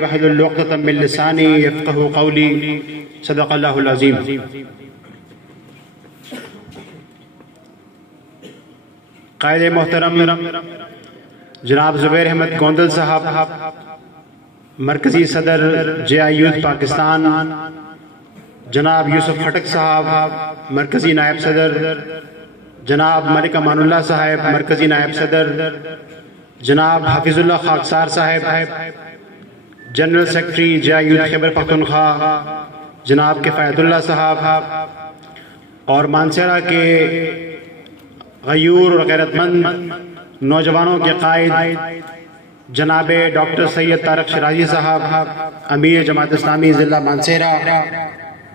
واحلل عقدۃ من لسانی یفقہوا قولی صدق اللہ العظیم۔ قائد محترم جناب زبیر احمد گوندل صاحب، مرکزی صدر جے آئی یوتھ پاکستان جناب یوسف خٹک صاحب، مرکزی نائب صدر جناب ملک امان اللہ صاحب، مرکزی نائب صدر جناب حفیظ اللہ خاکسار صاحب، جنرل سیکرٹری جے آئی یوتھ خیبر پختونخوا جناب کفایت اللہ صاحب، اور مانسہرہ کے غیور اور غیرت مند نوجوانوں کے قائد جناب ڈاکٹر سید طارق شرازی صاحب، امیر جماعت اسلامی ضلع مانسہرہ،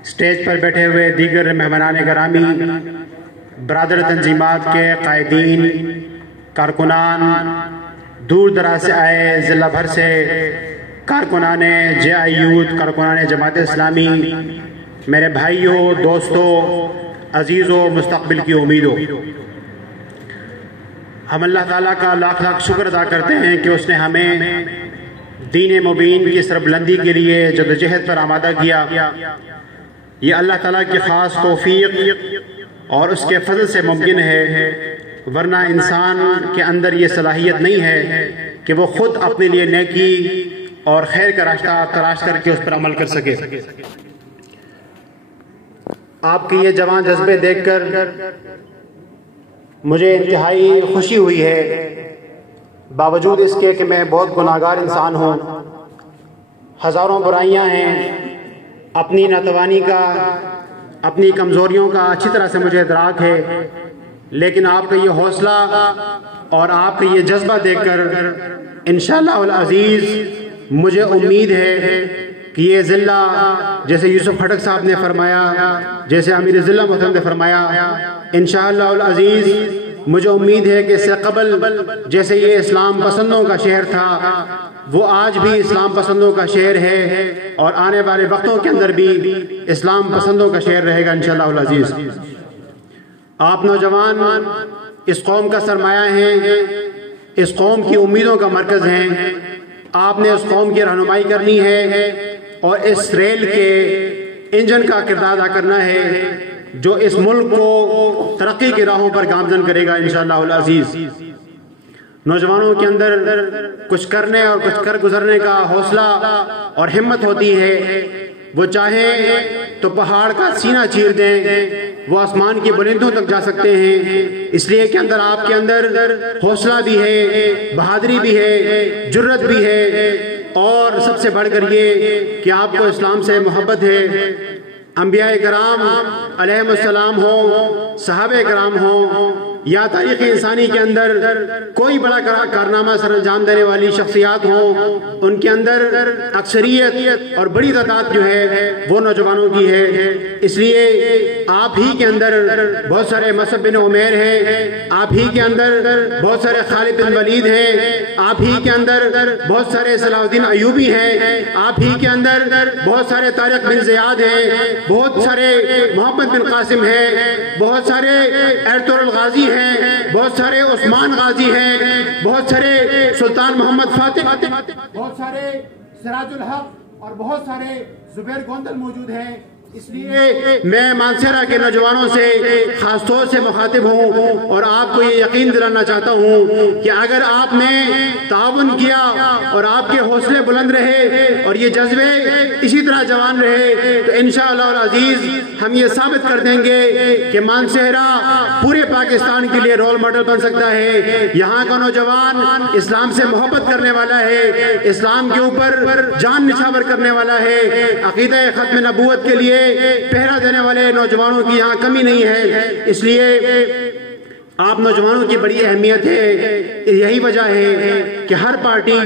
سٹیج پر بیٹھے ہوئے دیگر مہمانان گرامی، برادر تنظیمات کے قائدین، کارکنان، دور دراز سے آئے ضلع بھر سے کارکنان جے آئی یوتھ، کارکنان جماعت اسلامی، میرے بھائیوں، دوستوں، عزیزوں، مستقبل کی امیدوں، ہم اللہ تعالیٰ کا لاکھ لاکھ شکر ادا کرتے ہیں کہ اس نے ہمیں دین مبین کی سربلندی کے لیے جدوجہد پر آمادہ کیا۔ یہ اللہ تعالیٰ کی خاص توفیق اور اس کے فضل سے ممکن ہے، ورنہ انسان کے اندر یہ صلاحیت نہیں ہے کہ وہ خود اپنے لیے نیکی اور خیر کا راستہ تلاش کر کے اس پر عمل کر سکے۔ آپ کے یہ جوان جذبے دیکھ کر مجھے انتہائی خوشی ہوئی ہے، باوجود اس کے کہ میں بہت گناہگار انسان ہوں، ہزاروں برائیاں ہیں، اپنی ناتوانی کا، اپنی کمزوریوں کا اچھی طرح سے مجھے ادراک ہے، لیکن آپ کا یہ حوصلہ اور آپ کا یہ جذبہ دیکھ کر انشاءاللہ العزیز مجھے امید ہے کہ یہ ضلع، جیسے یوسف خٹک صاحب نے فرمایا، جیسے امیر ضلع محترم نے فرمایا، انشاءاللہ العزیز مجھے امید ہے کہ اس سے قبل جیسے یہ اسلام پسندوں کا شہر تھا، وہ آج بھی اسلام پسندوں کا شہر ہے، اور آنے والے وقتوں کے اندر بھی اسلام پسندوں کا شہر رہے گا انشاءاللہ العزیز۔ آپ نوجوان اس قوم کا سرمایہ ہیں، اس قوم کی امیدوں کا مرکز ہیں، آپ نے اس قوم کی رہنمائی کرنی ہے اور اس ریل کے انجن کا کردار ادا کرنا ہے جو اس ملک کو ترقی کی راہوں پر گامزن کرے گا انشاءاللہ العزیز۔ نوجوانوں کے اندر کچھ کرنے اور کچھ کر گزرنے کا حوصلہ اور ہمت ہوتی ہے، وہ چاہیں تو پہاڑ کا سینہ چیر دیں، وہ آسمان کی بلندیوں تک جا سکتے ہیں، اس لیے کہ آپ کے اندر حوصلہ بھی ہے، بہادری بھی ہے، جرت بھی ہے، اور سب سے بڑھ کر یہ کہ آپ کو اسلام سے محبت ہے۔ انبیاء کرام علیہم السلام ہوں، صحابہ کرام ہوں، یا تاریخ انسانی کے اندر کوئی بڑا کارنامہ سر انجام دینے والی شخصیات ہوں، ان کے اندر اکثریت اور بڑی تعداد جو ہے وہ نوجوانوں کی ہے۔ اس لیے آپ ہی کے اندر بہت سارے مصعب بن عمیر ہیں، آپ ہی کے اندر بہت سارے خالد بن ولید ہیں، آپ ہی کے اندر بہت سارے صلاح الدین ایوبی ہیں، آپ ہی کے اندر بہت سارے طارق بن زیاد ہیں، بہت سارے محمد بن قاسم ہیں، بہت سارے ارطغرل غازی ہیں، بہت سارے عثمان غازی ہیں، بہت سارے سلطان محمد فاتح، بہت سارے سراج الحق اور بہت سارے زبیر گوندل موجود ہیں۔ اس لیے میں مانسہرہ کے نوجوانوں سے خاص طور سے مخاطب ہوں اور آپ کو یہ یقین دلانا چاہتا ہوں کہ اگر آپ نے تعاون کیا اور آپ کے حوصلے بلند رہے اور یہ جذبے اسی طرح جوان رہے تو انشاءاللہ العزیز ہم یہ ثابت کر دیں گے کہ مانسہرہ پورے پاکستان کے لیے رول ماڈل بن سکتا ہے۔ یہاں کا نوجوان اسلام سے محبت کرنے والا ہے، اسلام کے اوپر جان نچھاور کرنے والا ہے، عقیدہ ختم نبوت کے لیے پہرا دینے والے نوجوانوں کی یہاں کمی نہیں ہے۔ اس لیے آپ نوجوانوں کی بڑی اہمیت ہے، یہی وجہ ہے کہ ہر پارٹی،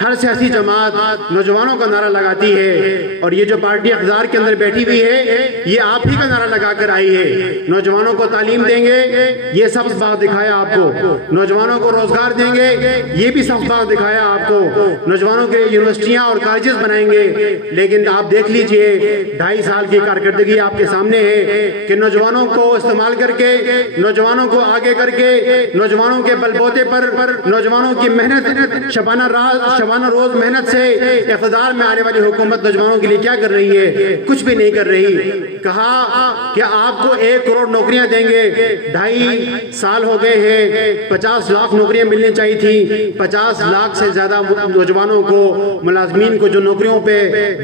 ہر سیاسی جماعت نوجوانوں کا نعرہ لگاتی ہے، اور یہ جو پارٹی اقتدار کے اندر بیٹھی ہوئی ہے یہ آپ ہی کا نعرہ لگا کر آئی ہے۔ نوجوانوں کو تعلیم دیں گے، یہ سب بات دکھایا آپ کو، نوجوانوں کو روزگار دیں گے، یہ بھی سب بات دکھایا آپ کو، نوجوانوں کے یونیورسٹیاں اور کالجز بنائیں گے، لیکن آپ دیکھ لیجئے 2.5 سال کی کارکردگی آپ کے سامنے ہے کہ نوجوانوں کو استعمال کر کے، نوجوانوں کو آگے کر کے، نوجوانوں کے بل بوتے پر، نوجوانوں کی محنت شبانہ روز محنت سے اقتدار میں آنے والی حکومت نوجوانوں کے لیے کیا کر رہی ہے؟ کچھ بھی نہیں کر رہی۔ کہا کہ آپ کو 1 کروڑ نوکریاں دیں گے، 2.5 سال ہو گئے ہیں، 50 لاکھ نوکریاں ملنی چاہیے تھی، 50 لاکھ سے زیادہ نوجوانوں کو، ملازمین کو جو نوکریوں پہ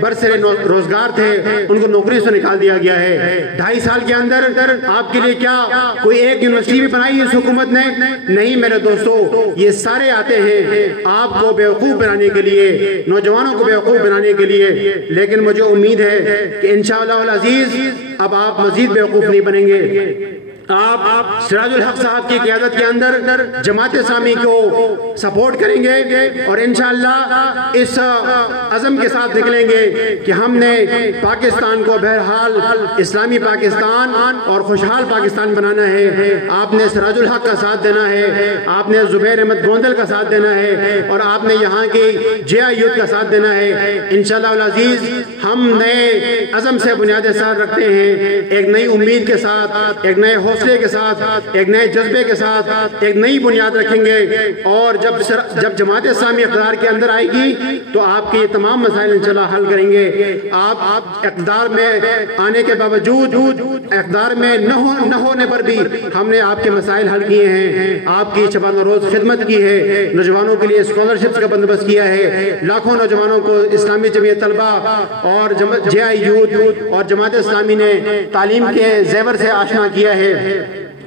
برسر روزگار تھے ان کو نوکریوں سے نکال دیا گیا ہے۔ 2.5 سال کے اندر آپ کے لیے کیا کوئی ایک یونیورسٹی بھی بنائی اس حکومت نے؟ نہیں میرے دوستو، یہ سارے آتے ہیں آپ کو بیوقوف بنانے کے لیے، نوجوانوں کو بیوقوف بنانے کے لیے، لیکن مجھے امید ہے کہ انشاءاللہ العزیز اب آپ مزید بیوقوف نہیں بنیں گے۔ آپ سراج الحق صاحب کی قیادت کے اندر جماعت اسلامی کو سپورٹ کریں گے اور انشاءاللہ اس عزم کے ساتھ نکلیں گے کہ ہم نے پاکستان کو بہرحال اسلامی پاکستان اور خوشحال پاکستان بنانا ہے۔ آپ نے سراج الحق کا ساتھ دینا ہے، آپ نے زبیر احمد گوندل کا ساتھ دینا ہے اور آپ نے یہاں کی جے یوتھ کا ساتھ دینا ہے۔ انشاءاللہ العزیز ہم نئے عزم سے بنیاد سار رکھتے ہیں، ایک نئی امید کے ساتھ، ایک نئے حوصلے کے ساتھ، ایک نئے جذبے کے ساتھ ایک نئی بنیاد رکھیں گے، اور جب جماعت اسلامی اقتدار کے اندر آئے گی تو آپ کے یہ تمام مسائل انشاءاللہ حل کریں گے۔ آپ اقتدار میں آنے کے باوجود، اقتدار میں نہ ہونے پر بھی ہم نے آپ کے مسائل حل کیے ہیں، آپ کی شبانہ روز خدمت کی ہے، نوجوانوں کے لیے اسکالرشپس کا بندوبست کیا ہے، لاکھوں نوجوانوں کو اسلامی جمعیت طلبہ اور جے یوتھ اور جماعت اسلامی نے تعلیم کے زیور سے آشنا کیا ہے۔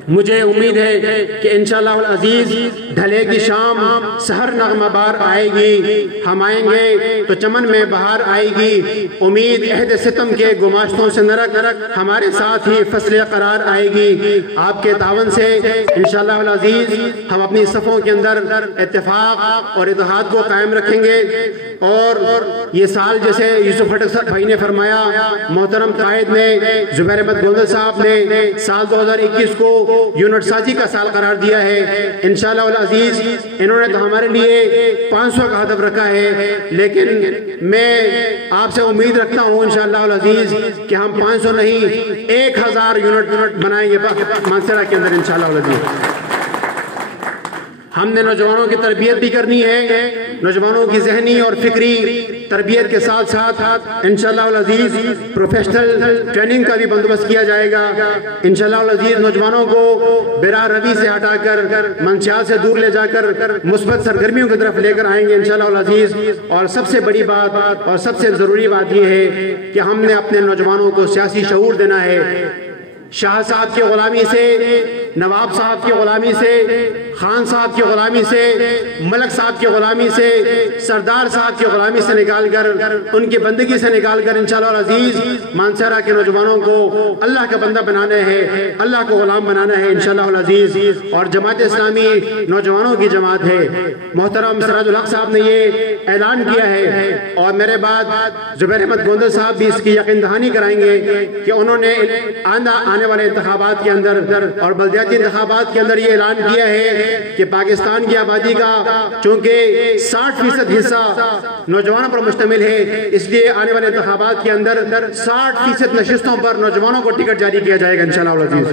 مجھے امید ہے کہ انشاءاللہ العزیز ڈھلے کی شام سحر نغمہ بار آئے گی، ہم آئیں گے تو چمن میں بہار آئے گی، امید عہد ستم کے گماشتوں سے نرک ہمارے ساتھ ہی فصل قرار آئے گی۔ آپ کے تعاون سے انشاءاللہ العزیز ہم اپنی صفوں کے اندر اتفاق اور اتحاد کو قائم رکھیں گے، اور یہ سال جیسے یوسف ہٹک بھائی نے فرمایا، محترم قائد نے، زبیر احمد گوندل صاحب نے سال 2021 کو یونٹ سازی کا سال قرار دیا ہے۔ انشاءاللہ العزیز انہوں نے تو ہمارے لیے 500 کا ہدف رکھا ہے، لیکن میں آپ سے امید رکھتا ہوں انشاءاللہ العزیز کہ ہم 500 نہیں 1000 یونٹ بنائیں گے مانسہرہ کے اندر انشاءاللہ العزیز۔ ہم نے نوجوانوں کی تربیت بھی کرنی ہے، نوجوانوں کی ذہنی اور فکری تربیت کے ساتھ ساتھ انشاءاللہ العزیز پروفیشنل ٹریننگ کا بھی بندوبست کیا جائے گا۔ انشاءاللہ العزیز نوجوانوں کو بیرا روی سے ہٹا کر، منشیات سے دور لے جا کر مثبت سرگرمیوں کی طرف لے کر آئیں گے انشاءاللہ العزیز۔ اور سب سے بڑی بات اور سب سے ضروری بات یہ ہے کہ ہم نے اپنے نوجوانوں کو سیاسی شعور دینا ہے۔ شاہ صاحب کی غلامی سے، نواب صاحب کی غلامی سے، خان صاحب کی غلامی سے، ملک صاحب کی غلامی سے، سردار صاحب کی غلامی سے نکال کر، ان کی بندگی سے نکال کر انشاءاللہ العزیز مانسہرہ کے نوجوانوں کو اللہ کا بندہ بنانا ہے، اللہ کو غلام بنانا ہے انشاءاللہ العزیز۔ اور جماعت اسلامی نوجوانوں کی جماعت ہے۔ محترم سراج الحق صاحب نے یہ اعلان کیا ہے، اور میرے بعد زبیر احمد گوندل صاحب بھی اس کی یقین دہانی کرائیں گے کہ انہوں نے آنے والے انتخابات کے اندر اور بلدیاتی انتخابات کے اندر یہ اعلان کیا ہے کہ پاکستان کی آبادی کا چونکہ 60% حصہ نوجوانوں پر مشتمل ہے، اس لیے آنے والے انتخابات کے اندر 60% نشستوں پر نوجوانوں کو ٹکٹ جاری کیا جائے گا انشاءاللہ العزیز۔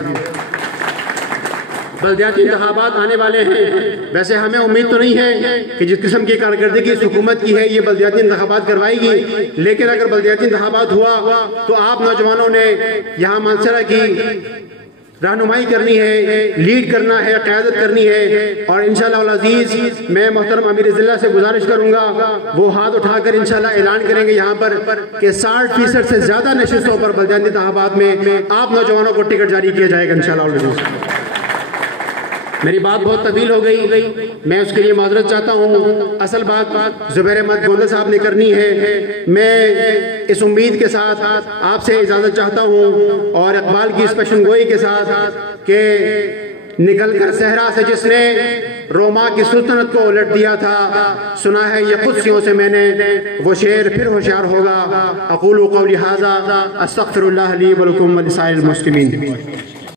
بلدیاتی انتخابات آنے والے ہیں، ویسے ہمیں امید تو نہیں ہے کہ جس قسم کی کارکردگی اس حکومت کی ہے یہ بلدیاتی انتخابات کروائے گی، لیکن اگر بلدیاتی انتخابات ہوا تو آپ نوجوانوں نے یہاں مانسہرہ کی رہنمائی کرنی ہے، لیڈ کرنا ہے، قیادت کرنی ہے، اور انشاءاللہ العزیز میں محترم امیر ضلع سے گزارش کروں گا وہ ہاتھ اٹھا کر انشاءاللہ اعلان کریں گے یہاں پر کہ 60% سے زیادہ نشستوں پر بلدیاتی انتخابات میں آپ نوجوانوں کو ٹکٹ جاری کیا جائے گا انشاءاللہ العزیز۔ میری بات بہت طویل ہو گئی، میں اس کے لیے معذرت چاہتا ہوں۔ اصل بات زبیر احمد گوندل صاحب نے کرنی ہے۔ میں اس امید کے ساتھ آپ سے اجازت چاہتا ہوں اور اقبال کی اس پیشن گوئی کے ساتھ کہ نکل کر صحرا سے جس نے روما کی سلطنت کو الٹ دیا تھا، سنا ہے یہ قدسیوں سے میں نے وہ شعر پھر ہوشیار ہوگا۔ اقول قولی ھذا استغفر اللہ لی ولکم ولسائر المسلمین۔